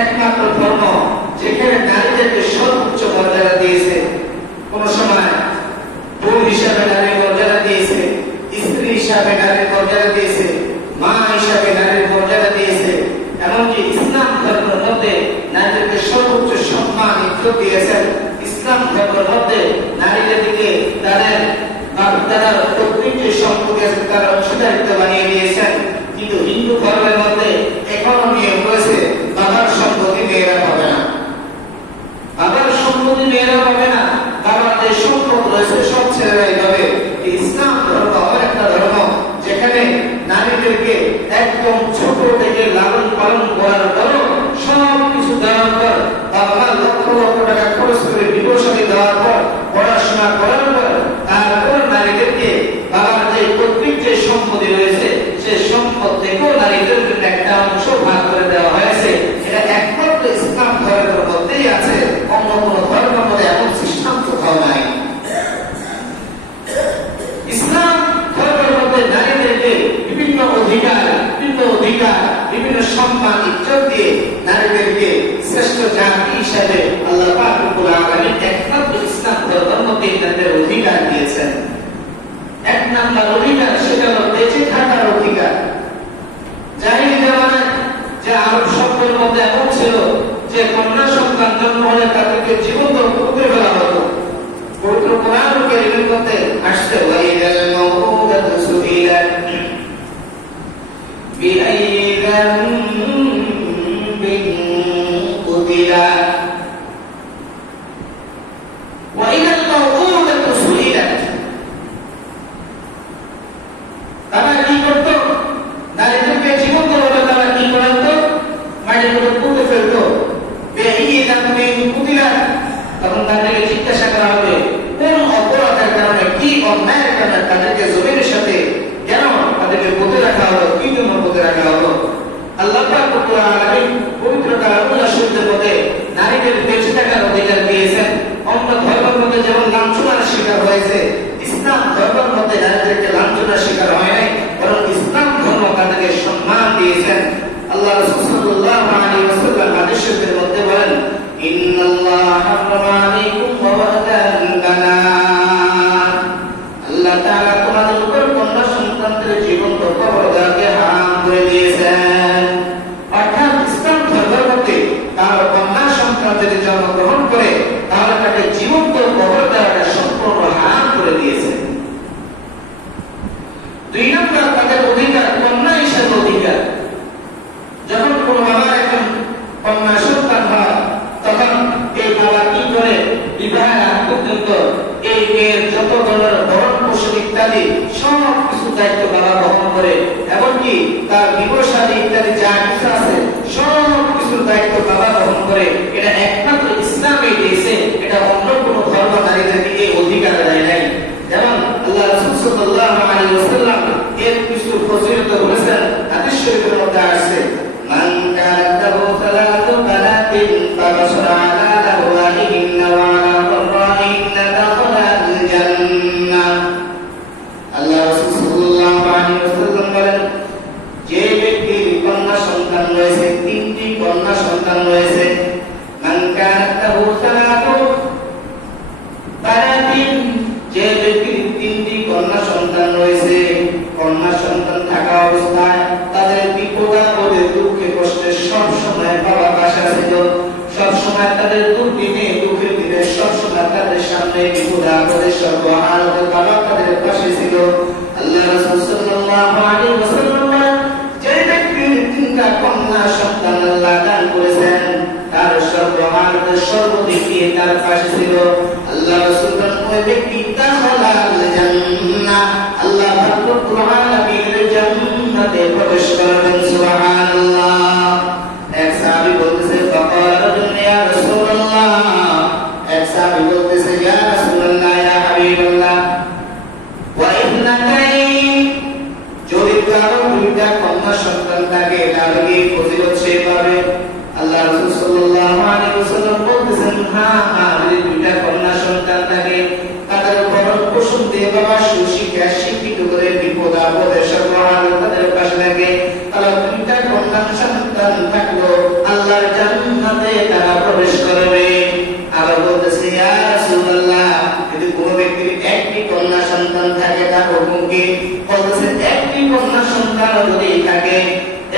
একমাত্র ধর্ম যেখানে নারীদেরকে সর্বোচ্চ মর্যাদা দিয়েছে। কোন সময় বউ হিসাবে নারীর মর্যাদা দিয়েছে, স্ত্রী হিসাবে নারীর মর্যাদা দিয়েছে, মা হিসাবে নারীর মর্যাদা দিয়েছে। এমনকি ইসলাম ধর্মের মধ্যে নারীদেরকে সর্বোচ্চ সম্মান ইজ্জত দিয়েছেন। ইসলাম ধর্মের মধ্যে নারীদেরকে তাদের প্রত্যেকটি সম্পত্তি আছে তার অংশীদারিত্ব বানিয়ে দিয়েছেন। কিন্তু হিন্দু ধর্মের মধ্যে এখনো নিয়ম রয়েছে বাবার সম্পত্তি মেয়েরা পাবে না, বাবার সম্পত্তি মেয়েরা পাবে না, বাবার যে সম্পদ রয়েছে সব ছেলেরাই পাবে। ইসলাম ধর্ম এমন একটা ধর্ম যেখানে নারীদেরকে একদম ছোট থেকে লালন পালন করার পর সব কিছু দেওয়ার পর, বাবা লক্ষ লক্ষ টাকা খরচ করে বিবাহ দেওয়ার পর, পড়াশোনা করার পর, তারপর নারীদেরকে বাবার যে পৈতৃক যে সম্পত্তি রয়েছে সে সম্পদ থেকেও নারীদের জন্য একটা অংশ ভাগ করে দেওয়া হয়েছে। এটা একমাত্র ইসলাম ধর্মের মধ্যেই আছে, অন্য কোন ধর্মের মধ্যে এমন সিস্টেম কোথাও নাই। ইসলাম ধর্মের মধ্যে নারীদেরকে বিভিন্ন অধিকার বিভিন্ন সম্মান ইজ্জত দিয়ে নারীদেরকে শ্রেষ্ঠ জাতি হিসাবে আল্লাহ পাক রব্বুল আলামিন একমাত্র ইসলাম ধর্মের মধ্যে তাদের অধিকার দিয়েছেন। এক নাম্বার অধিকার সেটা হলো বেঁচে থাকার অধিকার। জাহিলি জামানায় যে আরব সভ্যের মধ্যে এমন ছিল যে কন্যা সন্তান জন্ম হলে তাদেরকে জীবন্ত পুঁতে ফেলা হতো। পবিত্র কোরআন কারীমের মধ্যে আসছে ওয়াইদাল মাউউদাতু সুইলাত বিআইয়ি যামবিন কুতিলাত ওয়াইদাল মাউউদাতু সুইলাত। তারা কি করত? নারীদেরকে জীবন্ত হলে তারা কি করত? মাটির মধ্যে পুঁতে ফেলত। বিআইয়ি যামবিন কুতিলাত। তখন তাদেরকে জিজ্ঞাসা করা হবে কোন অপরাধের কারণে, কি অন্যায়ের কারণে তাদেরকে জমিনের সাথে কেন তাদেরকে পুঁতে রাখা হলো, কি জন্য পুঁতে রাখা হলো। আল্লাহ পাক রব্বুল আলামিন পবিত্র কালামুল্লাহ শরীফের মধ্যে নারীদের বেঁচে থাকার অধিকার দিয়েছেন। অন্য ধর্মের মধ্যে যেমন লাঞ্ছনার শিকার হয়েছে, ইসলাম ধর্মের মধ্যে নারীদেরকে লাঞ্ছনার শিকার হয় নাই, বরং ইসলাম ধর্ম তাদেরকে সম্মান দিয়েছেন। আল্লাহ রাসূল সাল্লাল্লাহু আলাইহি ওয়াসাল্লাম হাদিস শরীফের মধ্যে বলেন ইন্নাল্লাহা হারামা আলাইকুম ওয়াদাল বানাত। আল্লাহ তাআলা তোমাদের উপর কন্যা সন্তানদের জীবন্ত কবর দেওয়াকে হারাম করে দিয়েছেন। অর্থাৎ ইসলাম ধর্মের মধ্যে তার কন্যা সন্তান যদি জন্মগ্রহণ করে তাহলে তাকে জীবন্ত কবর দেওয়াটা সম্পূর্ণ হারাম করে দিয়েছেন। দুই নম্বর তাদের অধিকার কন্যা হিসেবে অধিকার। যখন কোন বাবার একজন কন্যা সন্তান হয় তখন এই বাবা কি করে বিবাহের আগ পর্যন্ত এই মেয়ের যত ধরনের ভরণ পোষণ ইত্যাদি সব কিছু দায়িত্ব বাবা বহন করে, এমনকি তার বিবাহ ইত্যাদি যা কিছু আছে সব কিছুর দায়িত্ব বাবা বহন করে। এটা একমাত্র ইসলামে দিয়েছে, এটা অন্য কোন ধর্ম নারীদেরকে এই অধিকার দেয় নাই। যেমন আল্লাহ রাসূল সাল্লাল্লাহু আলাইহি ওয়াসাল্লাম এর কিছু ফজিলত বলেছেন, হাদিস শরীফের মধ্যে আছে মান কানাত লাহু সালাতু বানাতিন ফাবাশরা আলা লাহওয়াহিন্না ওয়া আলা ফারাইন্না দাখালাল জান্নাহ। আল্লাহ রাসূল সাল্লাল্লাহু আলাইহি ওয়াসাল্লাম বলেন যে ব্যক্তির কন্যা সন্তান রয়েছে, তিনটি কন্যা সন্তান রয়েছে, মান কানাত লাহু সালাতু বানাতিন, যে ব্যক্তির তিনটি কন্যা সন্তান রয়েছে, কন্যা সন্তান থাকা অবস্থায় তাদের বিপদ আপদে দুঃখে কষ্টে সব সময় বাবা পাশে ছিল, সব সময় তাদের দুর্দিনে দুঃখের দিনে সব সময় তাদের সামনে বিপদ আপদে সর্বহালতে বাবা তাদের পাশে ছিল। আল্লাহ রাসূল সাল্লাল্লাহু আলাইহি ওয়াসাল্লাম বলেন যে ব্যক্তির তিনটা কন্যা সন্তান আল্লাহ দান করেছেন তার সর্বহালতে সর্বদিকে তার পাশে ছিল। আল্লাহ রাসূল বলেন ওই ব্যক্তি দাখালাল জান্নাহ, আল্লাহ রব্বুল আলামিনের জান্নাতে প্রবেশ করবেন। সুবহানাল্লাহ। এক সাহাবী বলতেছে ফাকালা রাজুল ইয়া রাসূলুল্লাহ, এক সাহাবী বলতেছে ইয়া রাসূলুল্লাহ ইয়া হাবিবাল্লাহ ওয়া ইবনাতাইন, যদি কারো দুইটা কন্যা সন্তান থাকে তাহলে কি ফজিলত সে পাবে? আল্লাহ রাসূল সাল্লাল্লাহু আলাইহি ওয়াসাল্লাম বলতেছেন হ্যাঁ, যদি দুইটা কন্যা সন্তান থাকে তাদের ভরণ পোষণ দিয়ে বাবা সুশিক্ষা শিক্ষিত করে বিপদ আপদে সর্বহাল তাদের পাশে থাকে, তাহলে দুইটা কন্যা সন্তান থাকলো আল্লাহর জান্নাত প্রবেশ করবে। আবার বলতেছে ইয়া রাসূলুল্লাহ, যদি কোনো ব্যক্তির একটি কন্যা সন্তান থাকে তার হুকুম কি? বলতেছে একটি কন্যা সন্তান যদি থাকে,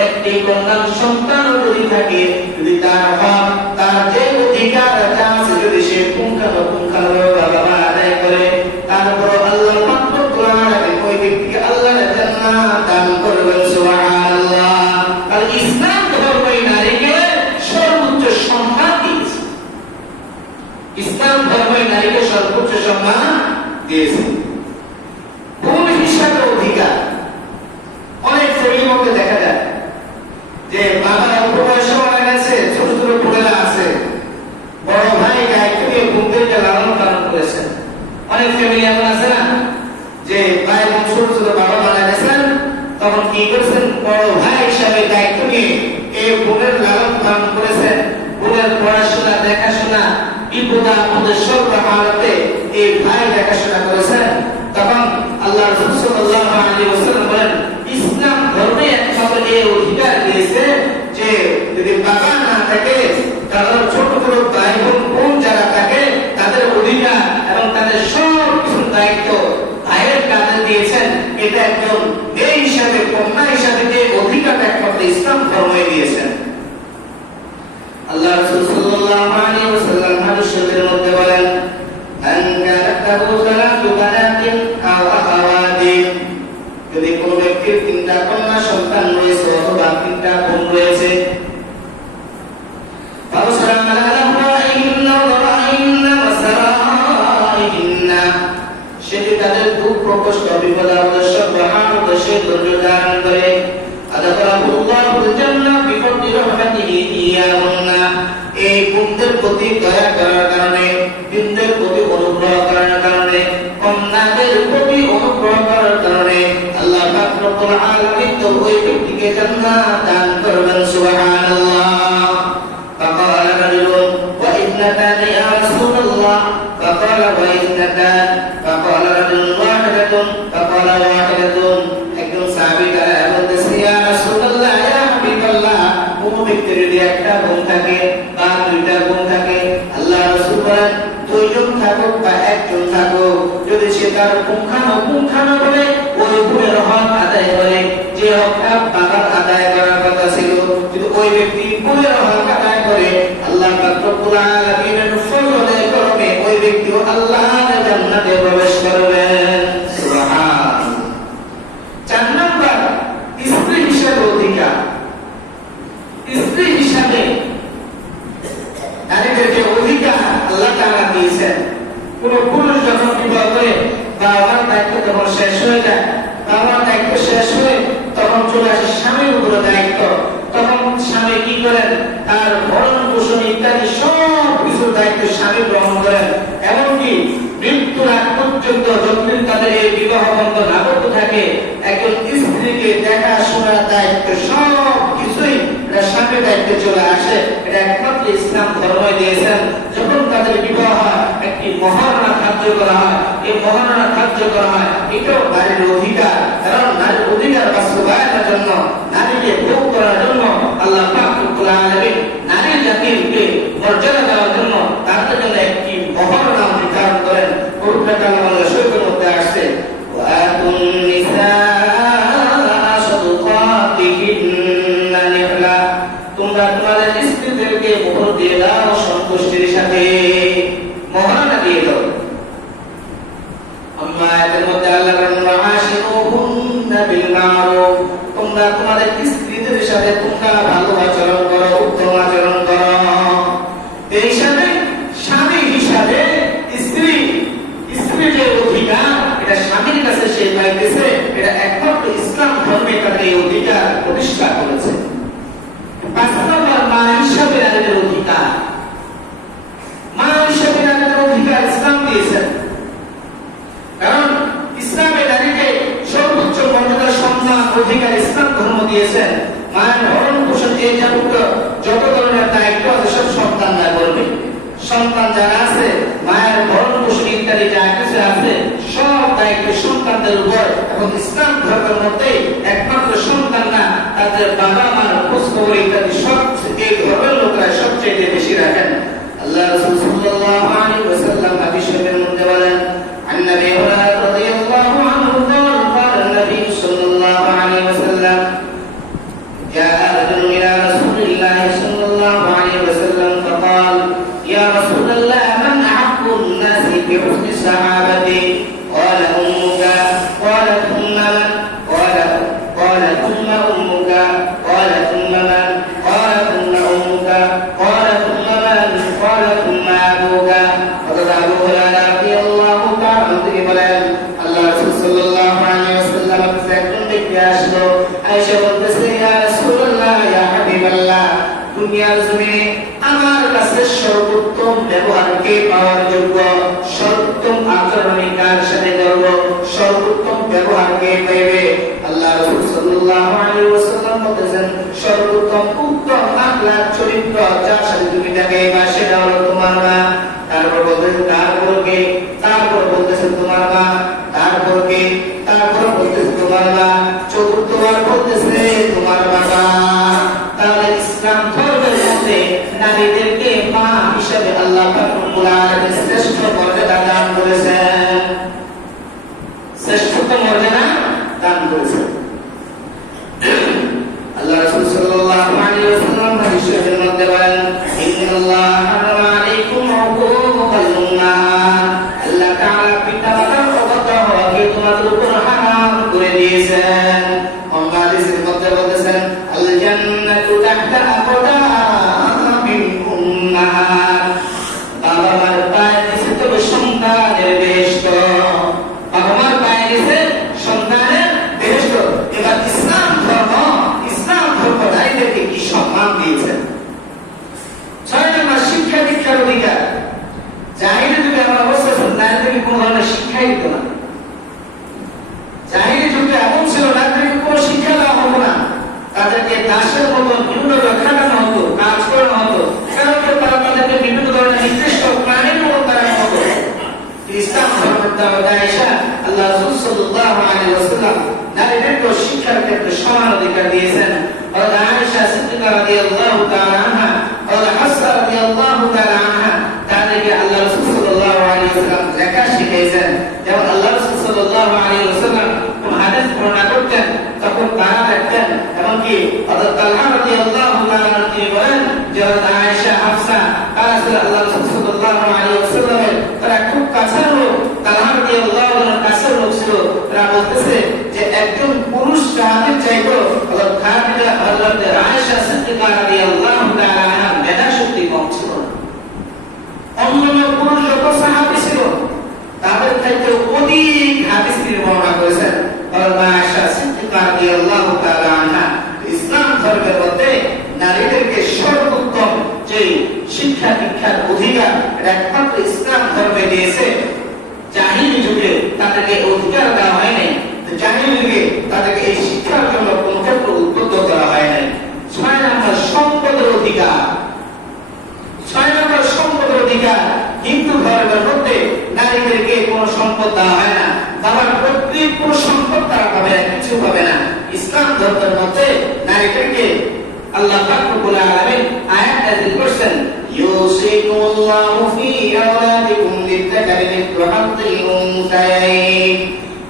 একটি কন্যা সন্তান যদি থাকে, যদি তার হক, তার যে অধিকার আছে, যদি সে পুঙ্খানুপুঙ্খানুভাবে আদায় করে, তারপর আল্লাহ পাক রব্বুল আলামিন ওই ব্যক্তিকে আল্লাহর জান্নাত দান করবেন। সুবহানাল্লাহ। আর ইসলাম ধর্মই নারীকে সর্বোচ্চ সম্মান দিয়েছে। ইসলাম ধর্মই নারীকে সর্বোচ্চ সম্মান দিয়েছে। বোন হিসাবে অধিকার অনেক ফ্যামিলির মধ্যে দেখা যায় যে বাবা অল্প বয়সে মারা গেছে, ছোট ছোট বোনেরা আছে, বড় ভাই দায়িত্ব নিয়ে বোনদেরকে লালন পালন করেছেন। অনেক ফ্যামিলি এমন আছে না যে ভাই বোন ছোট ছোট বাবা মারা গেছেন, তখন কি করেছেন, বড় ভাই হিসাবে দায়িত্ব নিয়ে এই বোনের লালন পালন করেছেন। বোনের পড়াশোনা দেখাশোনা বিপদ আপদে সর্ব হালতে এই ভাই দেখাশোনা করেছেন। তখন আল্লাহ রাসূল সাল্লাল্লাহু আলাইহি ওয়াসাল্লাম বলেন, ইসলাম ধর্মে একমাত্র এই অধিকার দিয়েছে যে যদি বাবা না থাকে, তাদের ছোট ছোট ভাই বোন যারা থাকে, তাদের অধিকার এবং তাদের সব কিছু দায়িত্ব ভাইয়ের কাঁধে দিয়েছেন। এটা একদম মেয়ে হিসাবে, কন্যা হিসাবে যে অধিকারটা একমাত্র ইসলাম ধর্মই দিয়েছেন। আল্লাহ রাসূল সাল্লাল্লাহু আলাইহি ওয়াসাল্লাম হাদিস শরীফের মধ্যে বলেন, মান কানাত লাহু সালাতু বানাতিন আও আখাওয়াতিন, যদি কোনো ব্যক্তির তিনটা কন্যা সন্তান রয়েছে অথবা তিনটা বোন রয়েছে, সেটি তাদের দুঃখ কষ্ট বিপদ আপদ সর্ব হালত সে ধৈর্য ধারণ করে, এই বোনদের প্রতি দয়া করার কারণে, বোনদের প্রতি অনুগ্রহ করার কারণে, কন্যাদের প্রতি অনুগ্রহ করার কারণে আল্লাহ পাক রব্বুল আলামিন তো ওই ব্যক্তিকে জান্নাত দান করবেন। সুবহানাল্লাহ। فقال رجل وإثنتان يا رسول الله، فقال وإثنتان، فقال رجل واحدة، فقال واحدة। একজন সাহাবী তারা বলতেছে ইয়া রাসূলুল্লাহ, ইয়া হাবিবাল্লাহ, কোন ব্যক্তির যদি একটা বোন থাকে বা দুইটা বোন থাকে, আল্লাহ রাসূল বলেন দুইজন থাকুক বা একজন থাকুক, যদি সে তার পুঙ্খানুপুঙ্খানুভাবে ওই বোনের হক আদায় করে, যে হকটা বাবার আদায় করার কথা ছিল, যদি ওই ব্যক্তি বোনের হক আদায় করে, আল্লাহ পাক রব্বুল আলামিনের ফজলে করবে ওই ব্যক্তিও আল্লাহর জান্নাতে প্রবেশ করবেন। সুবহানাল্লাহ। 4 নাম্বার, স্ত্রী হিসেবে অধিকার। স্ত্রী হিসাবে নারীদেরকে অধিকার আল্লাহ তাআলা দিয়েছেন। কোন পুরুষ যখন বিবাহ করে বাবার দায়িত্ব যখন শেষ হয়ে যায়, বাবার দায়িত্ব শেষ হয়ে তখন চলে আসে স্বামীর উপরে দায়িত্ব, তখন স্বামী কি করেন, তার ভরণ পোষণ ইত্যাদি সব কিছুর দায়িত্ব স্বামী গ্রহণ করেন। এমনকি মৃত্যুর আগ পর্যন্ত যতদিন তাদের এই বিবাহ বন্ধন আবদ্ধ থাকে, একজন স্ত্রীকে দেখাশোনার দায়িত্ব সব কিছুই স্বামীর দায়িত্বে চলে আসে। এটা একমাত্র ইসলাম ধর্মই দিয়েছেন। যখন তাদের বিবাহ হয়, একটি মহারণা ধার্য করা হয়, এই মহারণা ধার্য করা হয়, এটাও নারীর অধিকার। কারণ নারীর অধিকার বাস্তবায়নের জন্য, নারীকে ভোগ করার জন্য আল্লাহ পাক রব্বুল আলামিন নারী জাতিকে মর্যাদা দেওয়ার জন্য তাদের জন্য একটি মহারণা নির্ধারণ করেন। পবিত্র কালামুল্লাহ শরীফের মধ্যে আসছে, ওয়াতুন নিসা সাদকাতিহিন্না নিহলা, তোমরা তোমাদের স্ত্রীদেরকে মোহর দিয়ে দাও সন্তুষ্টির সাথে, মহারণা দিয়ে দাও। আম্মা এর মধ্যে আল্লাহ বলেন ওয়াশিরুহুন্না বিল মারুফ, তোমরা তোমাদের স্ত্রীদের সাথে তোমরা ভালো আচরণ করো, উত্তম আচরণ করো। এই সাথে স্বামী হিসাবে স্ত্রীর যে অধিকার, এটা স্বামীর কাছে সে পাইতেছে, এটা একমাত্র ইসলাম ধর্মে তাকে এই অধিকার প্রতিষ্ঠা করেছে। 5 নম্বর, মা হিসাবে নারীদের অধিকার। মা হিসাবে নারীদের অধিকার ইসলাম দিয়েছেন। কারণ ইসলামে নারীকে সর্বোচ্চ মর্যাদা, সম্মান, অধিকার ইসলাম ধর্ম দিয়েছেন। মায়ের ভরণ পোষণ এই যত ধরনের দায়িত্ব আছে সব সন্তানরা করবে। সন্তান যারা আছে, মায়ের ভরণ পোষণ ইত্যাদি যা কিছু আছে সব দায়িত্ব সন্তানদের উপর। এবং ইসলাম ধর্মের মধ্যে একমাত্র তাদের বাবা মার খোঁজ খবর ইত্যাদি সব এই ধর্মের লোকরা সবচেয়ে বেশি রাখেন। শরীফের মধ্যে বলেন عن ابي هريره رضي الله عنه قال قال النبي صلى الله عليه وسلم جاء رجل الى رسول الله صلى الله عليه وسلم فقال يا رسول الله من احق الناس بحسن صحابتي قال امك قال ثم من قال ثم امك قال ثم من قال ثم امك قال ثم من قال ثم ابوك وقال ابو هريره رضي الله تعالى عنه বলেন আল্লাহ রাসূল সাল্লাল্লাহু আলাইহি ওয়াসাল্লাম একজন ব্যক্তি আসলো আয়েশা বলতেছে ইয়া রাসূলুল্লাহ ইয়া হাবিবাল্লাহ দুনিয়ার জমিনে আমার কাছে সর্বোত্তম ব্যবহারকে পাওয়ার যোগ্য সর্বোত্তম আচরণে কার সাথে করব সর্বোত্তম ব্যবহারকে পাইবে আল্লাহ রাসূল সাল্লাল্লাহু আলাইহি ওয়াসাল্লাম বলেছেন সর্বোত্তম উত্তম আখলাক চরিত্র যার সাথে তুমি তাকে পাশে দাও তোমার মা তারপর বলতেছেন তারপর বলতেছেন তোমার মা তারপর বলতেছেন তোমার মা চতুর্থবার বলতেছে তোমার বাবা তাহলে ইসলাম ধর্মের মধ্যে নারীদেরকে মা হিসেবে আল্লাহ পাক রব্বুল আলামিন শ্রেষ্ঠ মর্যাদা দান করেছেন শ্রেষ্ঠতম মর্যাদা দান করেছেন আল্লাহ রাসূল সাল্লাল্লাহু আলাইহি ওয়াসাল্লাম হাদিসের মধ্যে বলেন ইন্নাল্লাহ হারামা আলাইকুম উকুকাল উম্মাহাত আল্লাহ তাআলা পিতা-মাতার অবাধ্য হওয়াকে তোমাদের উপর হারাম করে দিয়েছেন অন্য হাদিসের মধ্যে বলেছেন আল জান্নাতু তাহতা আকদামিল উম্মাহাত বাবা মার পায়ের নিচে তবে সন্তানের বেহেশত বাবা মার পায়ের নিচে সন্তানের বেহেশত এবার ইসলাম ধর্ম নারীদেরকে কি সম্মান দিয়েছেন 6 নম্বর শিক্ষা দীক্ষার অধিকার জাহিলি যুগে এমন অবস্থা ছিল নারীদেরকে কোনো ধরনের শিক্ষাই দিত না জাহিলি যুগে এমন ছিল নারীদেরকে কোনো শিক্ষা দেওয়া হতো না তাদেরকে দাসের মতো বিভিন্ন খাটানো হতো কাজ করানো হতো কারণ তারা তাদেরকে বিভিন্ন ধরনের নির্দিষ্ট প্রাণীর মতো তারা হতো ইসলাম ধর্মের দাওয়াত আয়েশা আল্লাহ রাসূল সাল্লাল্লাহু আলাইহি ওয়াসাল্লাম নারীদেরকে শিক্ষার ক্ষেত্রে সমান অধিকার দিয়েছেন হযরত আয়েশা সিদ্দিকা রাদিয়াল্লাহু তাআলা আনহা হযরত হাফসা রাদিয়াল্লাহু তাআলা আনহা তাদেরকে আল্লাহ রাসূল সাল্লাল্লাহু আলাইহি ওয়াসাল্লাম লেখা শিখিয়েছেন যেমন আল্লাহ রাসূল সাল্লাল্লাহু আলাইহি ওয়াসাল্লাম কোন হাদিস বর্ণনা করতেন তখন তারা দেখতেন এমনকি হযরত তালহা রাদিয়াল্লাহু তাআলা তিনি বলেন যে হযরত আয়েশা হাফসা তারা ছিল আল্লাহ রাসূল সাল্লাল্লাহু আলাইহি ওয়াসাল্লামের তারা খুব কাছের লোক তালহা রাদিয়াল্লাহু তাআলা কাছের লোক ছিল তারা বলতেছে যে একজন পুরুষ সাহাবীর চাইতো হযরত খাদিজা হযরত আয়েশা সিদ্দিকা রাদিয়াল্লাহু তাআলা আনহা মেধা শক্তি কম ছিল অন্যান্য পুরুষ যত সাহাবী ছিল তাদের চাইতে অধিক হাদিস বর্ণনা করেছেন হযরত আয়েশা সিদ্দিকা রাদিয়াল্লাহু তাআলা আনহা ইসলাম ধর্মের মধ্যে নারীদেরকে সর্বোত্তম যে শিক্ষা দীক্ষার অধিকার একমাত্র ইসলাম ধর্মে দিয়েছে জাহিলি যুগে তাদেরকে অধিকার দেওয়া হয়নি জাহিলি যুগে তাদেরকে এই শিক্ষার জন্য কোনো ক্ষেত্রে উদ্বুদ্ধ করা হয় নাই 6 নম্বর সম্পদের অধিকার 6 নম্বর সম্পদের অধিকার হিন্দু ধর্মের মধ্যে নারীদেরকে কোনো সম্পদ দেওয়া হয় না বাবার প্রত্যেক কোনো সম্পদ তারা পাবে না কিছু পাবে না ইসলাম ধর্মের মধ্যে নারীদেরকে আল্লাহ পাক রব্বুল আলামিন আয়াত নাযিল করেছেন ইউসিকুমুল্লাহু ফি আওলাদিকুম লিযাকারি মিথলু হায্যিল উনসায়াইন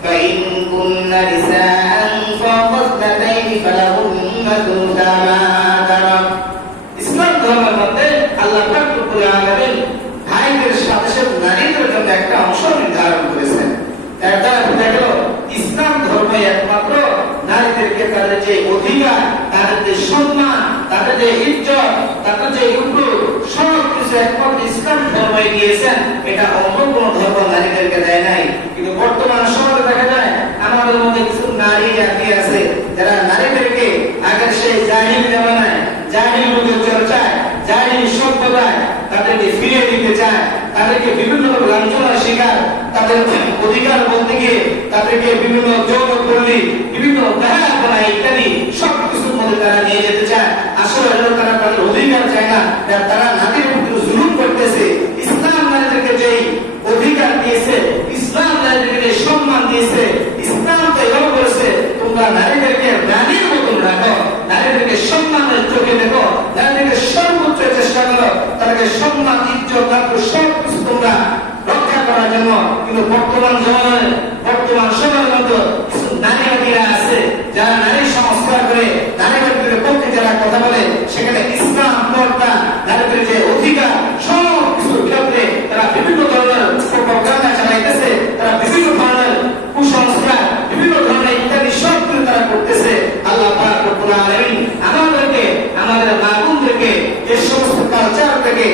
ফাইন কুননা নিসাআন ফাওকাসনাতাইনি ফালাহুন্না থুলুসা মা তারাক ইসলাম ধর্মের মধ্যে আল্লাহ পাক রব্বুল আলামিন ভাইদের সাথে সাথে নারীদের জন্য একটা অংশ নির্ধারণ করেছেন তার দ্বারা বোঝা গেল ইসলাম ধর্মে একমাত্র নারীদেরকে তাদের যে অধিকার তাদের যে সম্মান তাদের যে ইজ্জত তাদের যে উপর সবকিছু একমাত্র ইসলাম ধর্মই দিয়েছেন এটা অন্য কোনো ধর্ম নারীদেরকে দেয় নাই কিন্তু বর্তমান সমাজে দেখা যায় আমাদের মধ্যে কিছু নারী জাতি আছে যারা নারীদেরকে আগের সেই জাহিলি জামানায় জাহিলি যুগের চর্চায় জাহিলি সম্প্রদায় তাদেরকে ফিরিয়ে দিতে চায় তাদেরকে বিভিন্ন লাঞ্ছনার শিকার তাদের অধিকার বলতে গিয়ে তাদেরকে বিভিন্ন যৌনপল্লী বিভিন্ন দাহাপনা ইত্যাদি সবকিছুর মধ্যে তারা নিয়ে যেতে চায় আসলে তারা তাদের অধিকার চায় না তারা নারীর উপর জুলুম করতেছে ইসলাম নারীদেরকে যে অধিকার দিয়েছে ইসলাম নারীদেরকে যে সম্মান দিয়েছে ইসলাম তো এভাবে বলেছে তোমরা নারীদেরকে রানীর মতন রাখো নারীদেরকে সম্মানের চোখে দেখো নারীদেরকে সর্বোচ্চ চেষ্টা করো তাদেরকে সম্মান ইজ্জত সব কিছু তোমরা রক্ষা জমানায় বর্তমান সময়ের মতো কিছু নারীবাদীরা আছে যারা নারী সংস্কার করে নারীবাদীদের পক্ষে যারা কথা বলে, সেখানে ইসলাম পর্দা নারীদের যে অধিকার সব কিছুর ক্ষেত্রে তারা বিভিন্ন ধরনের প্রোপাগান্ডা চালাইতেছে, তারা বিভিন্ন ধরনের কুসংস্কার, বিভিন্ন ধরনের ইত্যাদি সব কিছু তারা করতেছে। আল্লাহ পাক রব্বুল আলামিন আমাদেরকে, আমাদের মা বোনদেরকে এই সমস্ত কালচার থেকে